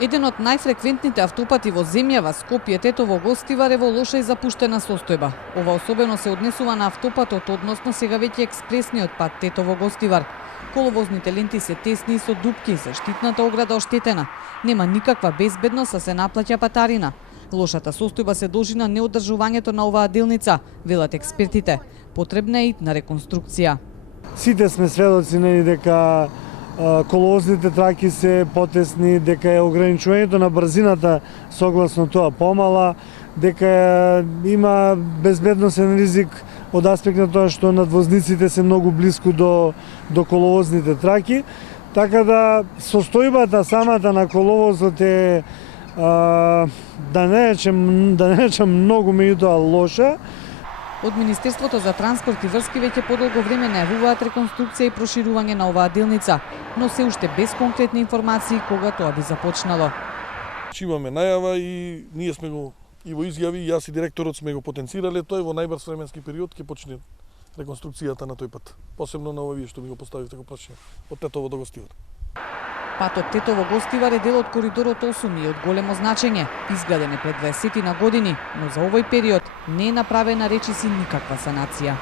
Еден од најфреквентните автопати во земјава Скопје-Тетово-Гостивар е во лоша и запуштена состојба. Ова особено се однесува на автопатот, односно сега веќе експресниот пат Тетово-Гостивар. Коловозните ленти се тесни и со дупки, заштитната ограда оштетена. Нема никаква безбедност, а се наплаќа патарина. Лошата состојба се должи на неодржувањето на оваа делница, велат експертите. Потребна е итна реконструкција. Сите сме сведоци дека коловозните траки се потесни, дека е ограничувањето на брзината согласно тоа помала, дека има безбедносен ризик од аспект на тоа што надвозниците се многу блиску до коловозните траки. Така да состојбата самата на коловозот е да не речем многу меѓутоа лоша. Од Министерството за транспорт и врски веќе подолго време најавуваат реконструкција и проширување на оваа делница, но се уште без конкретни информации кога тоа би започнало. Имаме најава и ние сме го и во изјави, јас и директорот сме го потенцирале, тој во најбрз временски период ќе почне реконструкцијата на тој пат. Посебно на овие што ми го поставивте го прашање од Тетово до Гостивар. Патот Тетово-Гостивар е дел од коридорот 8 и од големо значење. Изграден е пред 20 на години, но за овој период не е направена речиси никаква санација.